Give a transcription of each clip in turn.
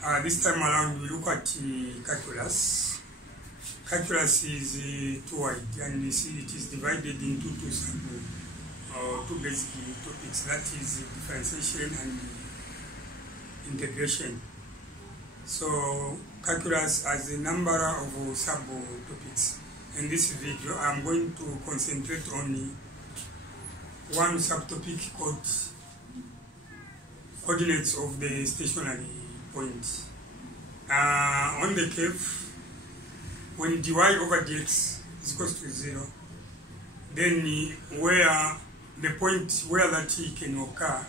This time around we look at calculus. Calculus is too wide, and you see it is divided into two basic topics, that is differentiation and integration. So calculus has a number of sub-topics. In this video I'm going to concentrate on one subtopic called coordinates of the stationary point. On the curve, when dy over dx is equals to 0, then where the point where that t can occur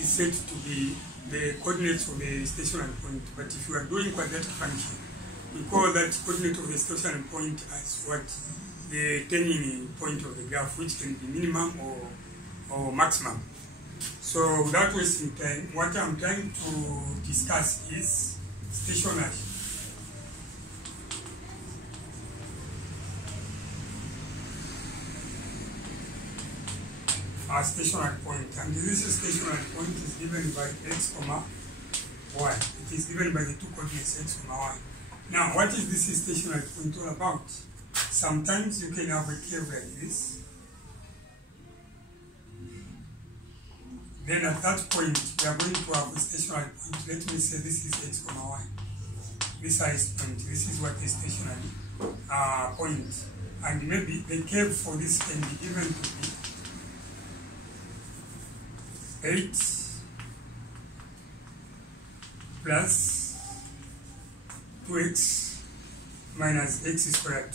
is said to be the coordinates of the stationary point. But if you are doing quadratic function, we call that coordinate of the stationary point as what? The turning point of the graph, which can be minimum or maximum. So without wasting time, what I'm trying to discuss is stationary. Our stationary point, and this stationary point is given by x, y. It is given by the two coordinates x, y. Now, what is this stationary point all about? Sometimes you can have a curve like this. Then at that point, we are going to have a stationary point. Let me say this is x, y. This is point. This is what is stationary point. And maybe the curve for this can be given to be 8 plus 2x minus x squared.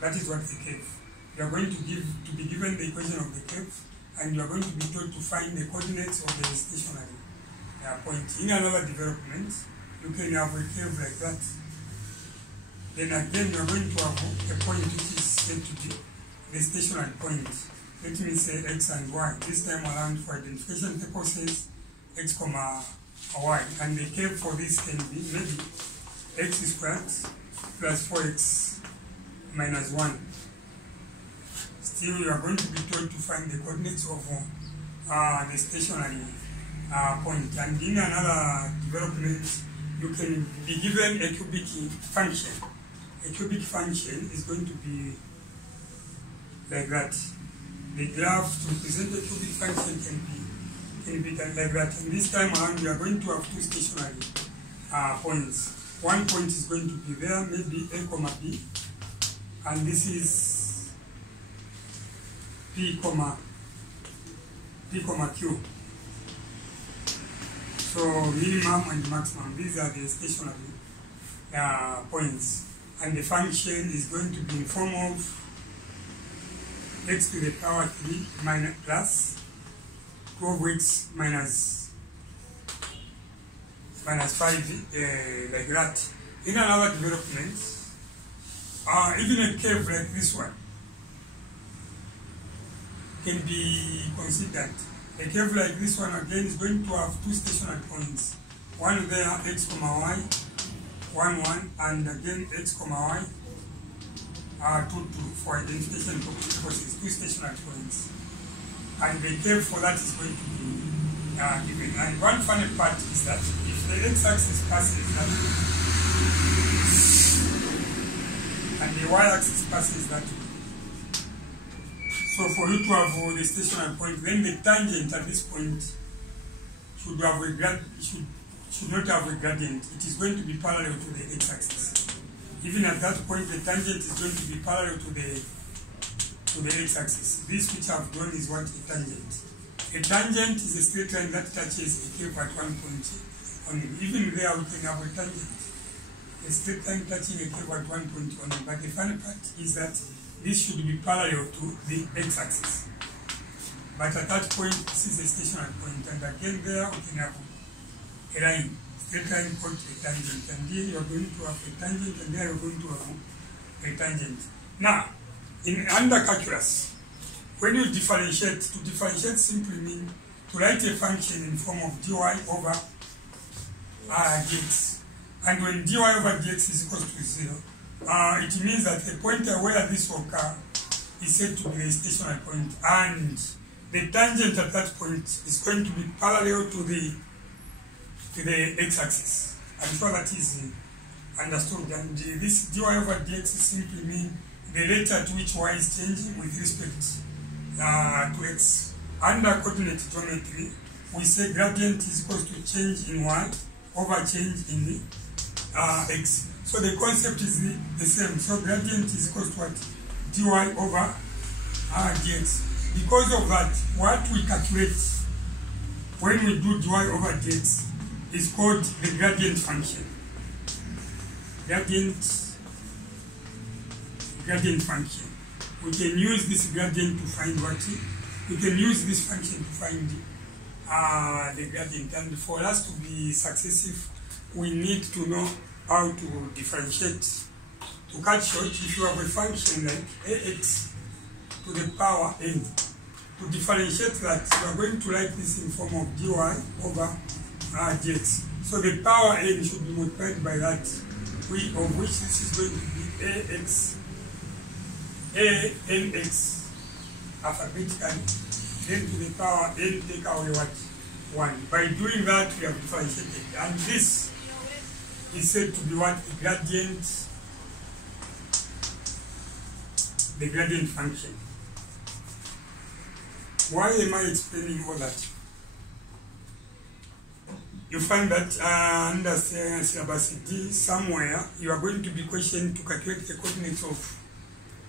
That is what the curve. You are going to be given the equation of the curve, and you are going to be told to find the coordinates of the stationary point. In another development, you can have a curve like that. Then again, you are going to have a point which is said to be the stationary point. Let me say x and y. This time around, for identification purposes, x, y. And the curve for this can be maybe x squared plus 4x minus 1. Still, you are going to be told to find the coordinates of the stationary point. And in another development, you can be given a cubic function. A cubic function is going to be like that. The graph to represent the cubic function can be done like that. And this time around, we are going to have two stationary points. One point is going to be there, maybe a, b, and this is p, q. So minimum and maximum, these are the stationary points. And the function is going to be in form of x to the power 3 minus plus 12x minus 5, like that. In another development, even a curve like this one can be considered. A curve like this one again is going to have two stationary points. One there, x, y, 1, and again x, y, 2, for identification purposes, two stationary points. And the curve for that is going to be given. And one funny part is that if the x-axis passes that way, and the y-axis passes that way, so for you to have the stationary point, then the tangent at this point should not have a gradient. It is going to be parallel to the x-axis. Even at that point, the tangent is going to be parallel to the x-axis. This which I've drawn is what a tangent. A tangent is a straight line that touches a curve at one point only. Even there, we can have a tangent, a straight line touching a curve at one point only. But the funny part is that this should be parallel to the x-axis. But at that point, this is a stationary point, and again there we can have a line. Straight line called a tangent, and here you are going to have a tangent, and there you are going to have a tangent. Now, under calculus, when you differentiate, to differentiate simply means to write a function in form of dy over dx. And when dy over dx is equal to 0, it means that the point where this will occur is said to be the stationary point, and the tangent at that point is going to be parallel to the to the x-axis. I'm sure that is understood. And this dy over dx simply means the letter to which y is changing with respect to x. Under coordinate geometry, we say gradient is equal to change in y over change in the x. So the concept is the same. So gradient is equal to what? Dy over dx. Because of that, what we calculate when we do dy over dx is called the gradient function. Gradient function. We can use this gradient to find what? We can use this function to find the gradient. And for us to be successive, we need to know how to differentiate. To cut short, if you have a function like ax to the power n, to differentiate that, you are going to write this in form of dy over dx. So the power n should be multiplied by that, of which this is going to be ax, nx alphabetically, then to the power n take away what? 1. By doing that, we have differentiated. And this is said to be what? The gradient function. Why am I explaining all that? You find that under syllabus D, somewhere, you are going to be questioned to calculate the coordinates of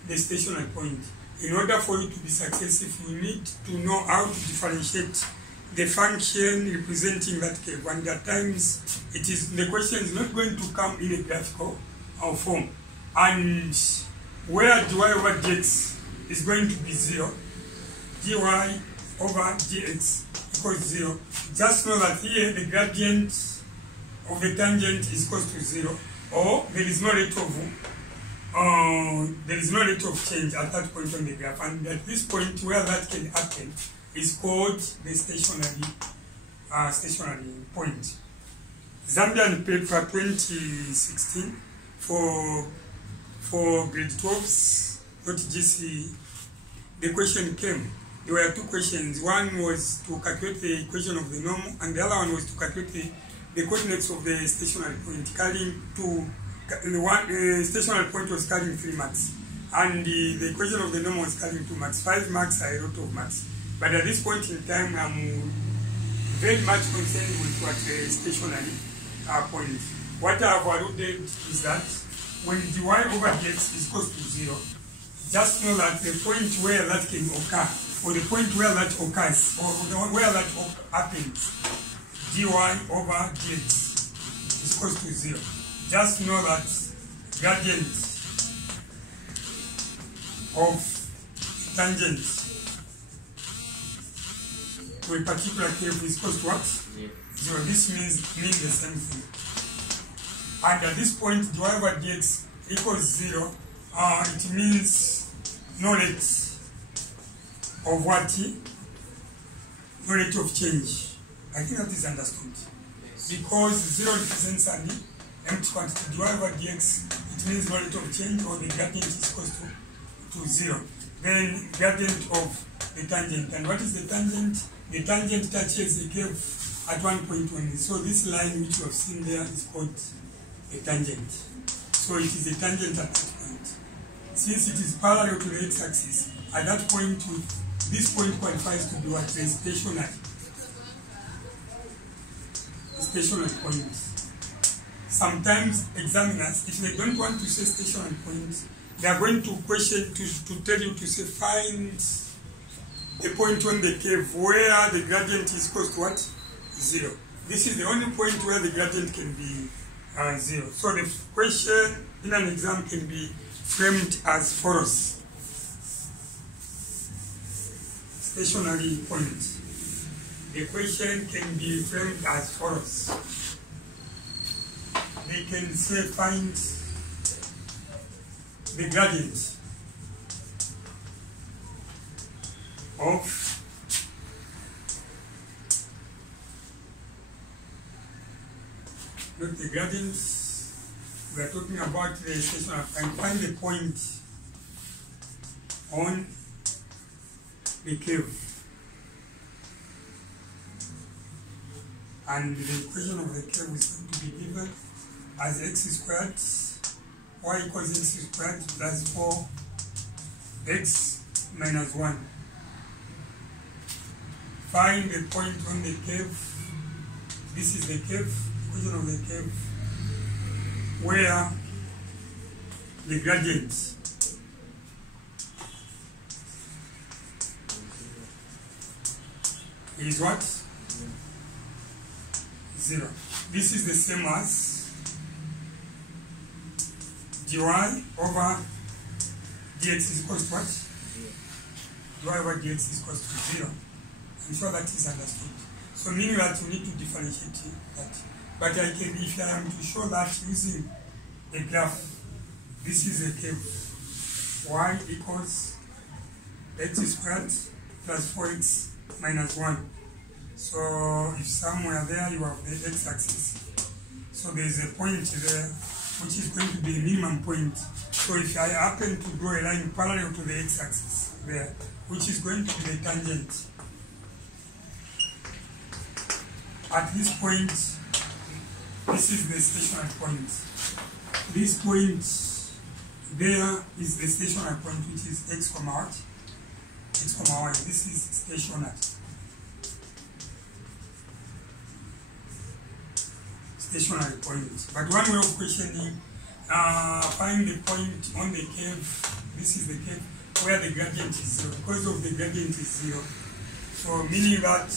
the stationary point. In order for you to be successful, you need to know how to differentiate the function representing that curve. And at times, the question is not going to come in a graphical form. And where dy over dx is going to be 0, dy over dx equals 0. Just know that here the gradient of the tangent is equal to 0, or there is no rate of change at that point on the graph. And at this point where that can happen is called the stationary point. Zambian paper 2016 for grade 12s, not GC. The question came. There were two questions. One was to calculate the equation of the normal, and the other one was to calculate the coordinates of the stationary point. The stationary point was carrying 3 marks, and the equation of the normal was carrying 2 marks. 5 marks are a lot of marks. But at this point in time, I'm very much concerned with what stationary point. What I have alluded is that when dy over dx is equal to 0, just know that the point where that can occur, or the point where that occurs, or where that happens, dy over dx is equal to 0. Just know that gradient of tangent to a particular curve is equal to what? 0. This means the same thing. And at this point, dy over dx equals 0. It means no rate of what? No rate of change. I think that is understood. Because 0 represents an empty quantity. Dy over dx, it means no rate of change, or the gradient is equal to 0. Then gradient of the tangent. And what is the tangent? The tangent touches the curve at one point only. So this line which you have seen there is called a tangent. So it is a tangent at that point. Since it is parallel to the x-axis, at that point, this point qualifies to be what? The stationary point. Sometimes examiners, if they don't want to say stationary point, they are going to question, to tell you to say, find a point on the curve where the gradient is equal to what? 0. This is the only point where the gradient can be 0. So the question in an exam can be framed as follows. Stationary point. The question can be framed as follows. They can say find the gradient of not the gradient, we are talking about the stationary point. Find the point on the curve and the equation of the curve is going to be given as x squared y equals x squared plus 4x minus 1. Find the point on the curve. This is the curve, equation of the curve, where the gradient is what? 0. This is the same as dy over dx is equals to what? Dy over dx is equals to 0. I'm sure that is understood. So meaning that you need to differentiate that. But I can, if I am to show that using a graph, this is a curve. Y equals x squared plus 4x minus 1. So if somewhere there you have the x-axis, so there is a point there which is going to be a minimum point. So if I happen to draw a line parallel to the x-axis there, which is going to be the tangent, at this point, this is the stationary point. This point there is the stationary point, which is x comma what? X comma y. This is stationary. Stationary point. But one way of questioning, find the point on the curve. This is the curve where the gradient is 0. Because of the gradient is 0, so meaning that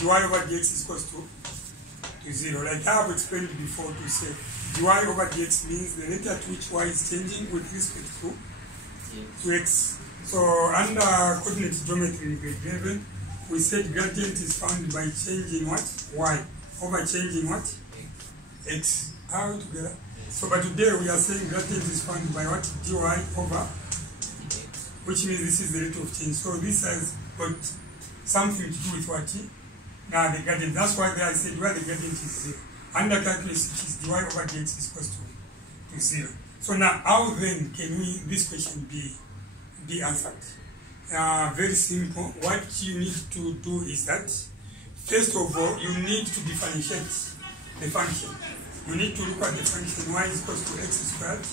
dy over dx is equals to 0. Like I have explained before, to say dy over dx means the rate at which y is changing with respect to x. So under coordinate geometry in grade 11, we said gradient is found by changing what? Y over changing what? X. Are we together? So but today we are saying gradient is found by what? Dy over, which means this is the rate of change. So this has got something to do with what? Now the gradient. That's why there I said where the gradient is 0. Under calculus, which is dy over dx is equals to 0. So now how then can this question be answered? Very simple. What you need to do is that, first of all, you need to differentiate the function. You need to look at the function y is equals to x squared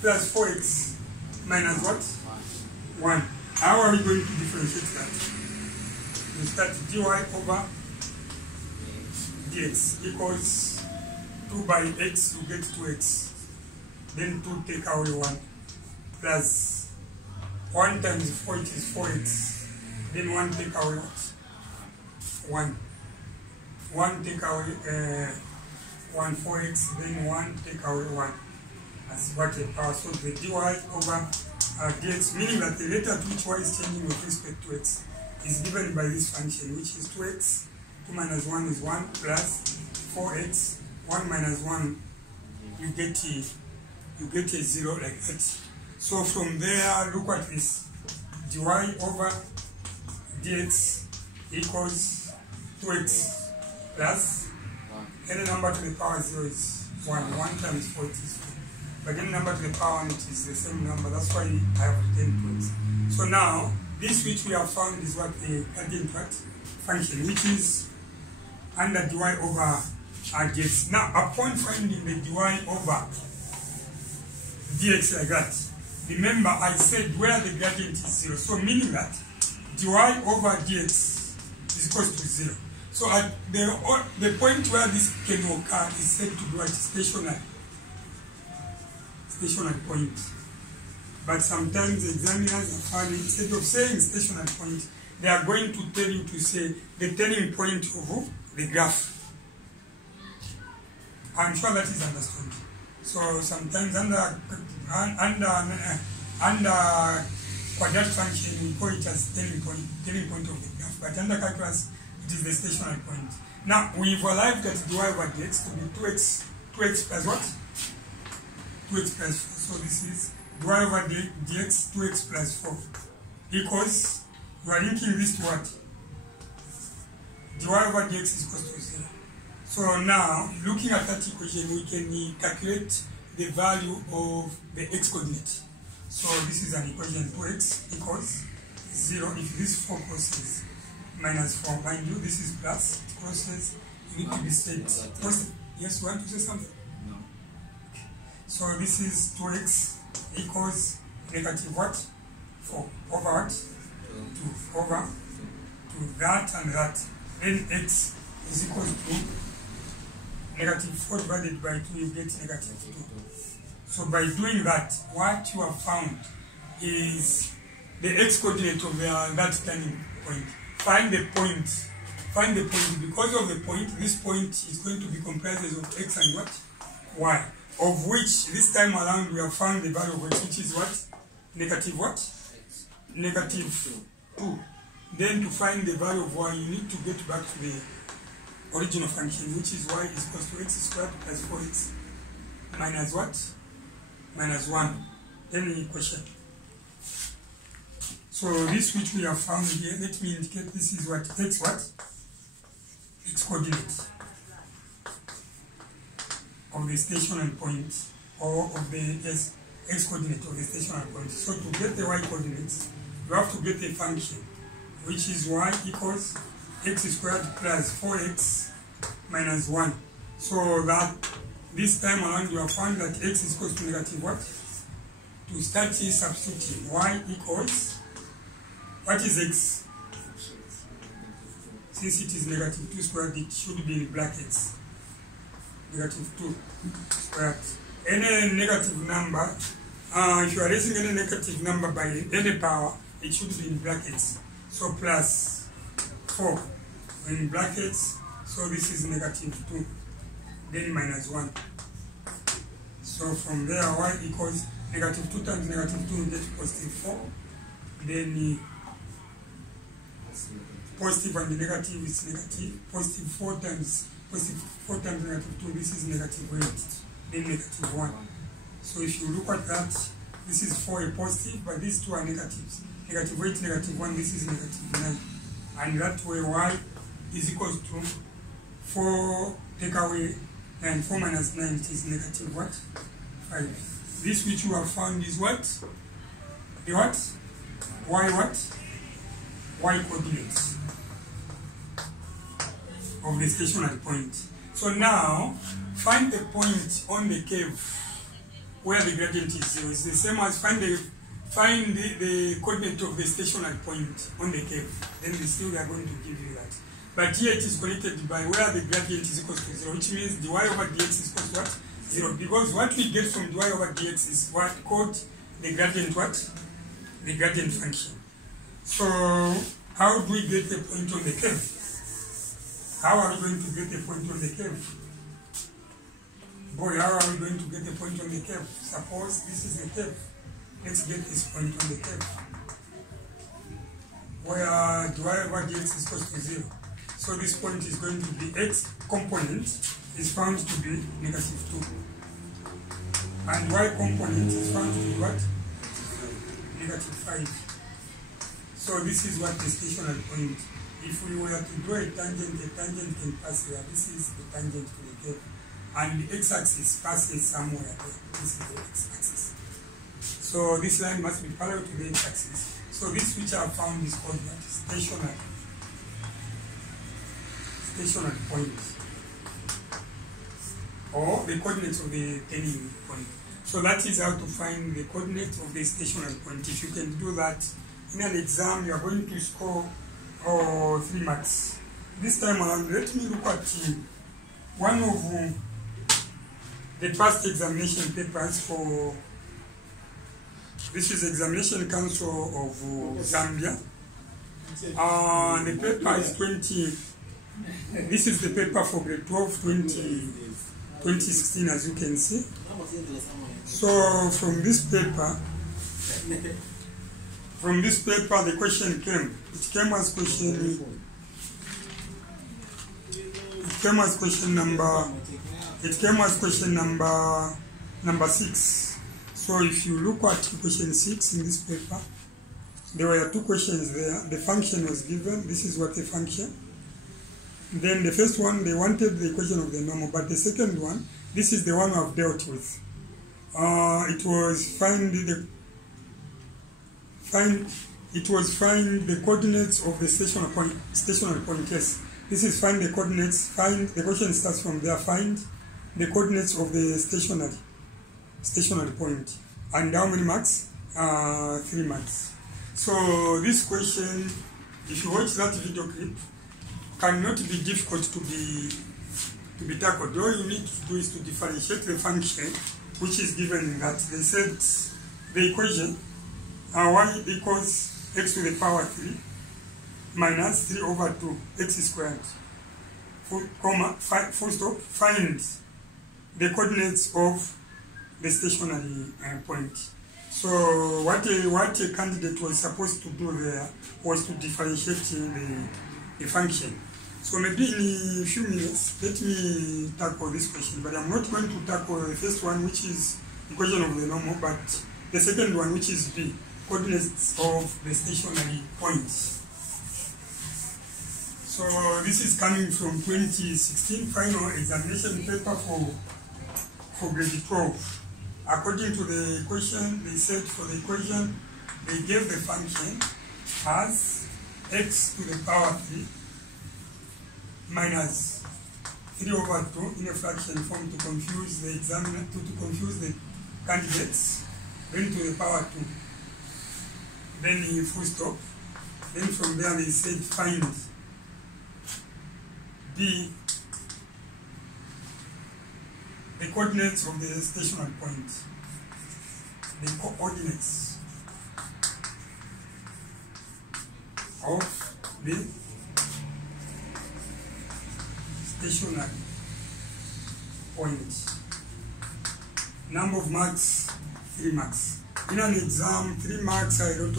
plus 4x minus what? 1. How are we going to differentiate that? You start dy over dx equals 2 by x, you get 2x. Then 2 take away 1 plus 1 times 4, it is 4x. Then 1 take away what? 1. 1 take away 1, 4x, then 1 take away 1. That's what the power. So the dy over dx, meaning that the rate at which y is changing with respect to x is given by this function, which is 2x, 2 minus 1 is 1, plus 4x, 1 minus 1, you get a 0 like that. So from there, look at this. Dy over dx equals 2x plus any number to the power 0 is 1. 1 times 4 is 4. But any number to the power 1, it is the same number. That's why I have 10 points. So now, this which we have found is what the gradient function, which is under dy over dx. Now, upon finding the dy over dx like that, remember I said where the gradient is 0. So meaning that dy over dx is equals to 0. So at the point where this can occur is said to be at stationary point. But sometimes examiners are funny. Instead of saying stationary point, they are going to tell you to say the turning point of the graph. I'm sure that is understood. So sometimes under quadratic function we call it as turning point of the graph. But under calculus it is the stationary point. Now we've arrived at dy over dx to be 2x plus what? 2x plus 4. So this is dy over dx 2x plus 4 equals, you are linking this to what? Dy over dx is equals to 0. So now, looking at that equation, we can calculate the value of the x coordinate. So this is an equation 2x equals 0. If this 4 crosses minus 4, mind you, this is plus, it crosses, You need to be state positive. Yes, you want to say something? No. So this is 2x equals negative what? 4 over what? 2 over 2 that and that. Then x is equal to negative 4 divided by 2, you get negative 2. So by doing that, what you have found is the x coordinate of that turning point. Find the point. Find the point. Because of the point, this point is going to be comprised of x and what? Y. Of which, this time around, we have found the value of x, which is what? Negative what? Negative 2. Then to find the value of y, you need to get back to the original function, which is y is equal to x squared plus 4x minus what? Minus 1. Any question? So this which we have found here, let me indicate this is what? X what? X coordinate of the stationary point, or of the x coordinate of the stationary point. So to get the y coordinates, you have to get a function, which is y equals x squared plus 4x minus 1. So that this time around you have found that x is equal to negative what? To start is substituting y equals, what is x? Since it is negative 2 squared, it should be in brackets. Negative 2 squared. Any negative number, if you are raising any negative number by any power, it should be in brackets. So plus 4 in brackets, so this is negative 2, then minus 1. So from there, y equals negative 2 times negative 2, we get positive 4. Then positive and the negative is negative. Positive 4 times negative 2, this is negative 8, then negative 1. So if you look at that, this is 4 a positive, but these two are negatives. Negative 8, negative 1, this is negative 9. And that way y is equal to 4 take away 9, 4 minus 9, it is negative what? 5. This which you have found is what? The what? Y what? Y coordinates of the stationary point. So now, find the point on the curve where the gradient is 0. It's the same as find the coordinate of the stationary point on the curve. Then we are going to give you that. But here it is connected by where the gradient is equal to 0, which means dy over dx is equal to what? 0. Because what we get from dy over dx is what called the gradient what? The gradient function. So, how do we get the point on the curve? How are we going to get the point on the curve? Boy, how are we going to get the point on the curve? Suppose this is the curve. Let's get this point on the curve. Where dy over dx is equal to 0. So this point is going to be x component is found to be negative 2. And y component is found to be what? Negative 5. So this is what the stationary point. If we were to draw a tangent can pass here. This is the tangent to the curve. And the x-axis passes somewhere there. This is the x-axis. So this line must be parallel to the x-axis. So this which I have found is called what? Stationary point. Or the coordinates of the turning point. So that is how to find the coordinates of the stationary point. If you can do that in an exam, you are going to score 3 marks. This time around, let me look at one of the past examination papers for, this is Examination Council of Zambia. The paper is 20, this is the paper for grade 12, 2016, as you can see. So from this paper, the question came. It came as question number 6. So if you look at question 6 in this paper, there were 2 questions there. The function was given. This is what the function. Then the first one, they wanted the equation of the normal, but the second one, this is the one I've dealt with. It was find the coordinates of the stationary point. Yes, This is find the coordinates. Find the question starts from there. Find the coordinates of the stationary point. And how many marks? 3 marks. So this question, if you watch that video clip, cannot be difficult to be tackled. All you need to do is to differentiate the function which is given in that. They said the equation y equals x to the power 3 minus 3 over 2 x squared, full stop. Find the coordinates of the stationary point. So what a candidate was supposed to do there was to differentiate the function. So maybe in a few minutes, let me tackle this question, but I'm not going to tackle the first one, which is the equation of the normal, but the second one, which is B, coordinates of the stationary point. So this is coming from 2016 final examination paper for grade 12. According to the equation, they said for the equation, they gave the function as x to the power 3 minus 3 over 2 in a fraction form to confuse the examiner, to confuse the candidates, then to the power 2. Then full stop. Then from there they said find B, the coordinates of the stationary point. The coordinates of the stationary point. Number of marks, 3 marks. In an exam, 3 marks are a lot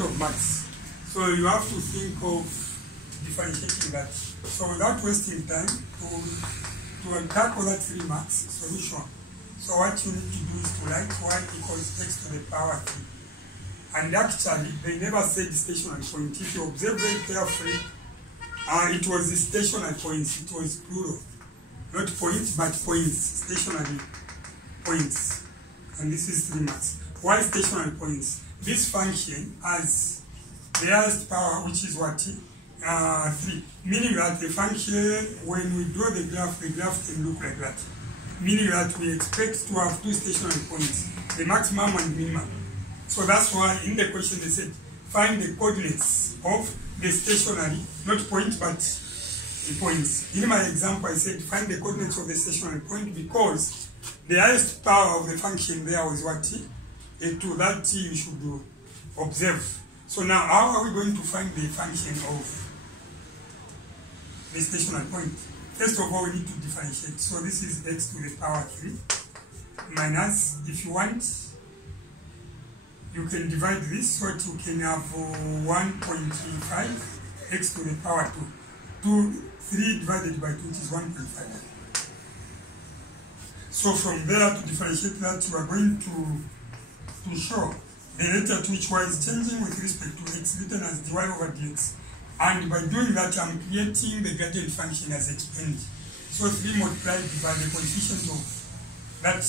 of marks. So you have to think of differentiating that. So without wasting time, to tackle that 3 marks solution. So what you need to do is to write y equals x to the power 3. And actually, they never said stationary point. If you observe very carefully, it was the stationary points. It was plural. Not points, but points. Stationary points. And this is 3 marks. Why stationary points? This function has the highest power, which is what? 3. Meaning that the function, when we draw the graph can look like that. Meaning that we expect to have 2 stationary points, the maximum and minimum. So that's why in the question they said, find the coordinates of the stationary, not point, but the points. In my example, I said, find the coordinates of the stationary point because the highest power of the function there was what? A2. That you should observe. So now, how are we going to find the function of the stationary point? First of all, we need to differentiate. So this is x to the power 3 minus, if you want, you can divide this so that you can have 1.5 x to the power 2. 3 divided by 2 is 1.5. So from there, to differentiate that, you are going to show the rate at which y is changing with respect to x, written as dy over dx. And by doing that, I'm creating the gradient function as explained. So 3 multiplied by the coefficient of that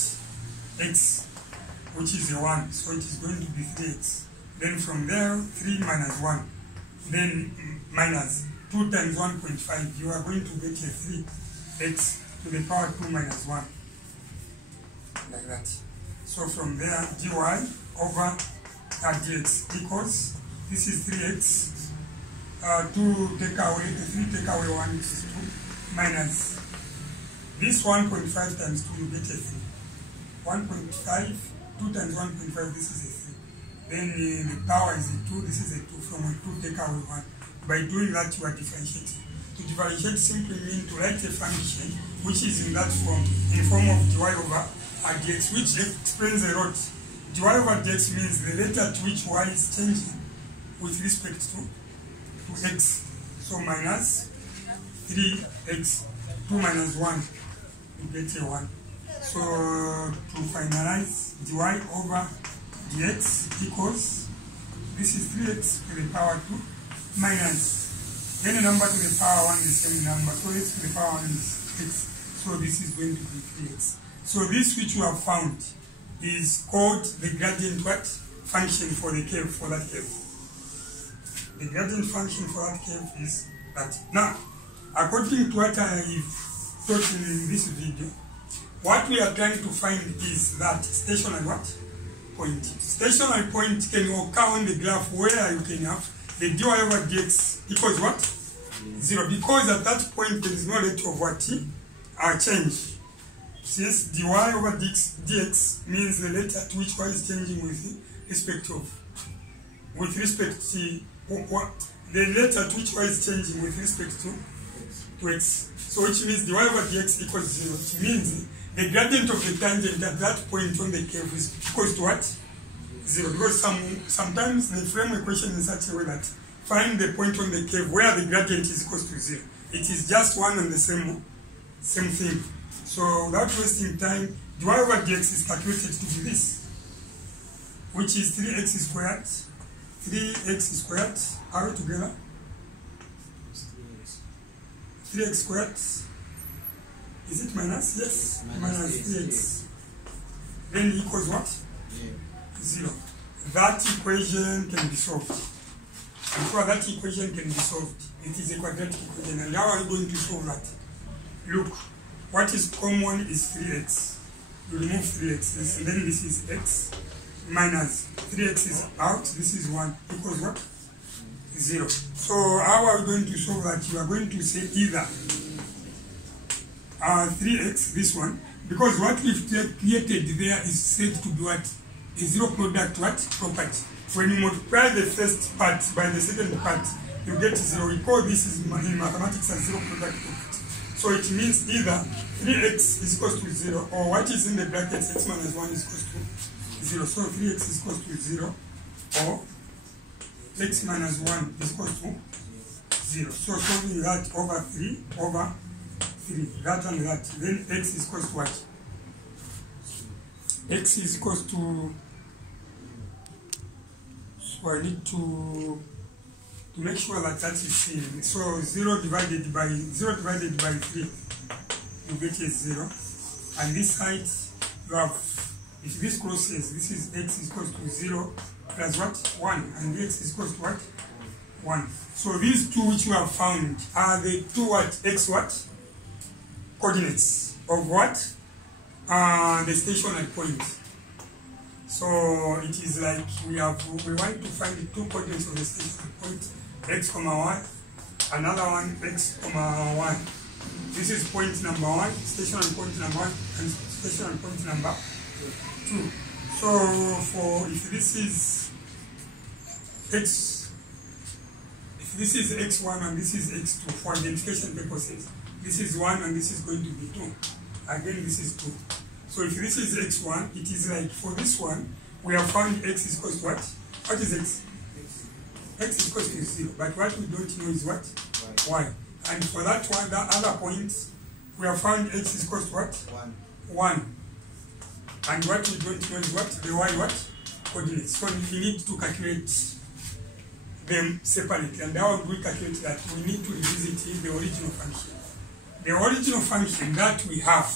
x, which is a 1. So it is going to be 3x. Then from there, 3 minus 1. Then minus 2 times 1.5. You are going to get a 3x to the power 2 minus 1. Like that. So from there, dy over dx equals, this is 3x. 2 take away, 3 take away 1 is 2, minus this 1.5 times 2, you get a 3. 1.5, 2 times 1.5, this is a 3. Then the power is a 2, this is a 2, from a 2 take away 1. By doing that, you are differentiating. To differentiate simply means to write a function which is in that form, in form of dy over dx, which explains a lot. dy over dx means the rate at which y is changing with respect to x. So minus 3x, 2 minus 1, you get a 1. So to finalize, dy over dx equals, this is 3x to the power 2 minus any number to the power 1, the same number. So x to the power 1 is x. So this is going to be 3x. So this which you have found is called the gradient what? Function for the curve, for that curve. The gradient function for that curve is That. Now, according to what I've taught in this video, what we are trying to find is that stationary what? Point. Stationary point can occur on the graph where you can have the dy over dx equals what? 0. Because at that point there is no rate of what? Change. Since dy over dx means the rate at which y is changing with respect to the rate at which y is changing with respect to x. So which means dy over dx equals 0. It means the gradient of the tangent at that point on the curve is equals to what? 0. Because sometimes they frame a question in such a way that find the point on the curve where the gradient is equals to 0. It is just one and the same thing. So without wasting time, dy over dx is calculated to be this, which is 3x squared. 3x squared, are we together? 3x squared. Is it minus? Yes, minus 3x. Then equals what? 0. That equation can be solved. Before that equation can be solved, it is a quadratic equation. And how are you going to solve that? Look, what is common is 3x. You remove 3x, and then this is x minus 3x is out, this is 1, equals what? 0. So how are we going to solve that? You are going to say either 3x, this one, because what we've created there is said to be what? A zero product what? Property. When you multiply the first part by the second part, you get 0. We call this in mathematics as zero product property. So it means either 3x is equals to 0, or what is in the brackets, x minus 1 is equals to 0. So 3x is equals to 0, or x minus 1 is equals to 0. So solving that over 3, that and that, then x is equals to what? X is equals to, so I need to make sure that that is seen. So 0 divided by 3, you get a 0. And this side, you have, if this crosses, this is x is equals to 0 plus what? 1. And x is equals to what? 1. So these two which you have found are the two what? X what? Coordinates of what? The stationary point. So it is like we want to find the two coordinates of the stationary point, x, y, another one x, y. This is point number 1, stationary point number 1, and stationary point number 2. So if this is x1 and this is x2 for identification purposes, this is 1 and this is going to be 2. Again, this is 2. So if this is x1, it is like for this one, we have found x is equals to what? What is x? X is equals to 0. But what we don't know is what? Y. And for that one, the other point, we have found x is equals to what? 1. And what we don't know is what? The y what? Coordinates. So we need to calculate them separately. And how do we calculate that? We need to revisit the original function. The original function that we have,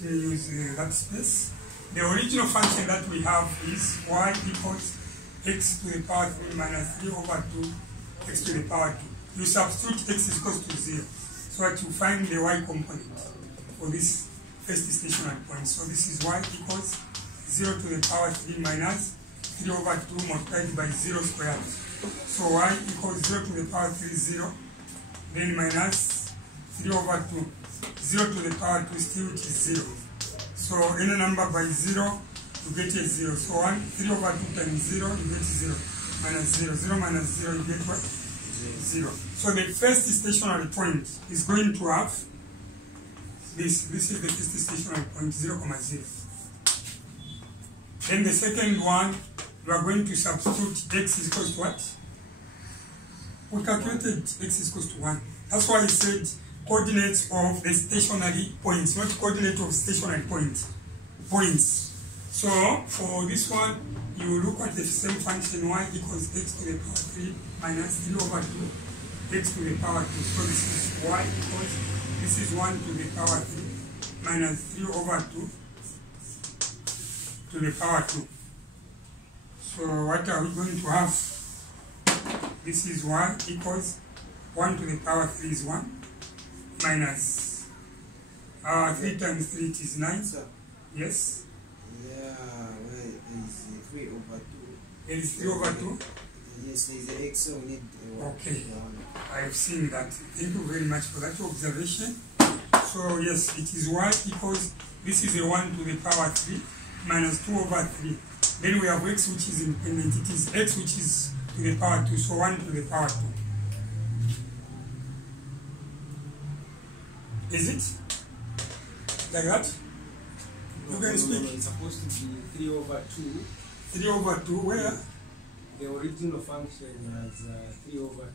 let me use that space. The original function that we have is y equals x to the power 3 minus 3 over 2 x to the power 2. You substitute x is equals to 0 so that you find the y component for this first stationary point. So this is y equals 0 to the power 3 minus 3 over 2 multiplied by 0 squared. So y equals 0 to the power 3 0, then minus 3 over 2. 0 to the power 2 still, which is 0. So any number by 0, you get a 0. So 3 over 2 times 0, you get 0. Minus 0. 0 minus 0, you get what? 0. So the first stationary point is going to have this. This is the first stationary point, 0, 0. Then the second one, you are going to substitute x is equals to what? We calculated x is equals to 1. That's why I said coordinates of the stationary points, not coordinate of stationary points. So for this one, you look at the same function y equals x to the power 3 minus 3 over 2 x to the power 2. So this is y equals, this is 1 to the power 3 minus 3 over 2 to the power 2. So what are we going to have? this is 1 equals 1 to the power 3 is 1 minus 3 times 3 it is 9. Sir. Yes. Yeah, well, is 3 over 2. It is 3 over 2. Yes, there is an x, so we need Okay. 1. I have seen that. Thank you very much for that observation. So yes, it is y equals, this is a 1 to the power 3 minus 2 over 3. Then we have x which is independent. It is x which is to the power 2, so 1 to the power 2. Is it? Like that? You can speak. It's supposed to be 3 over 2. 3 over 2, where? The original function was 3 over 2.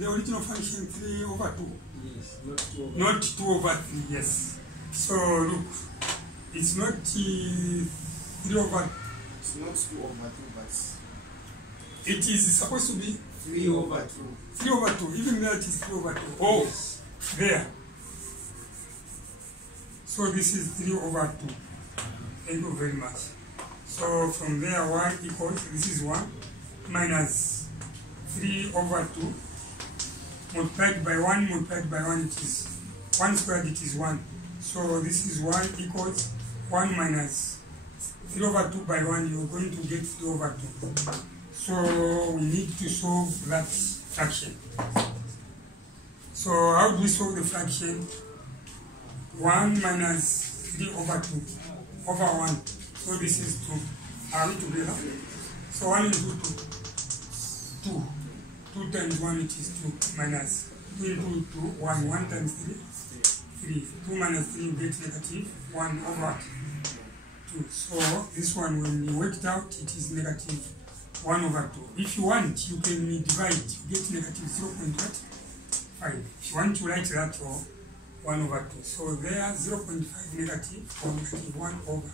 The original function 3 over 2. Yes, not 2 over 2. Not 2 over 3, yes. So look, it's not 3 over. It's not 2 over 2, but It is supposed to be 3 over 2. 3 over 2. Even there it is 3 over 2. Oh, Yes. there. So this is 3 over 2. Thank you very much. So from there, y equals, this is 1 minus 3 over 2 multiplied by 1 multiplied by 1, it is 1 squared, it is 1. So this is y equals 1 minus 3 over 2 by 1, you're going to get 3 over 2. So we need to solve that fraction. So how do we solve the fraction? 1 minus 3 over 2 over 1. So this is 2. Are we together? So 1 into 2. 2. 2 times 1 it is 2 minus 2 into 2, 1. 1 times 3, 3. 2 minus 3 you get negative 1 over 2. So this one when you work it out it is negative 1 over 2. If you want you can divide, you get negative 0.5. If you want to write that or 1 over 2. So there 0.5 negative or negative 1 over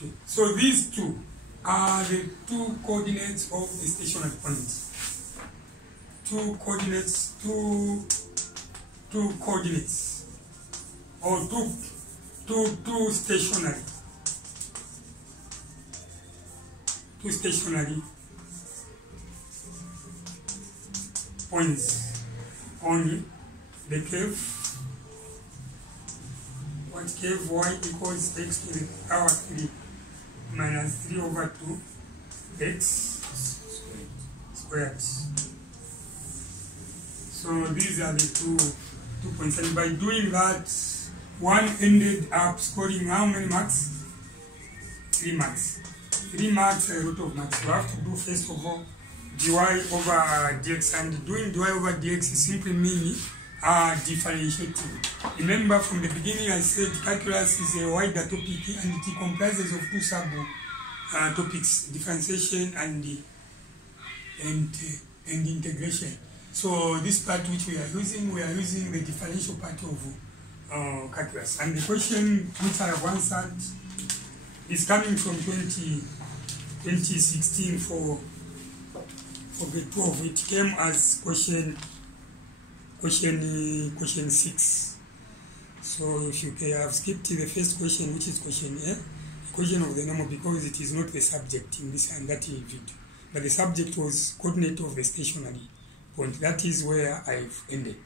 2. So these two are the two coordinates of the stationary point. Two coordinates or two stationary points on the curve. What curve y equals x to the power 3 minus 3 over 2 x squared. So these are the two points, and by doing that, one ended up scoring how many marks? 3 marks. 3 marks, a lot of marks. You have to do first of all dy over dx, and doing dy over dx is simply meaning differentiating. Remember from the beginning I said calculus is a wider topic and it comprises of 2 sub topics, differentiation and integration. So this part which we are using the differential part of calculus. And the question which I have answered is coming from 2016 for grade 12. It came as question 6. So if you have skipped the first question, which is question A, equation of the normal, because it is not the subject in this and that video, but the subject was coordinate of the stationary point. That is where I've ended.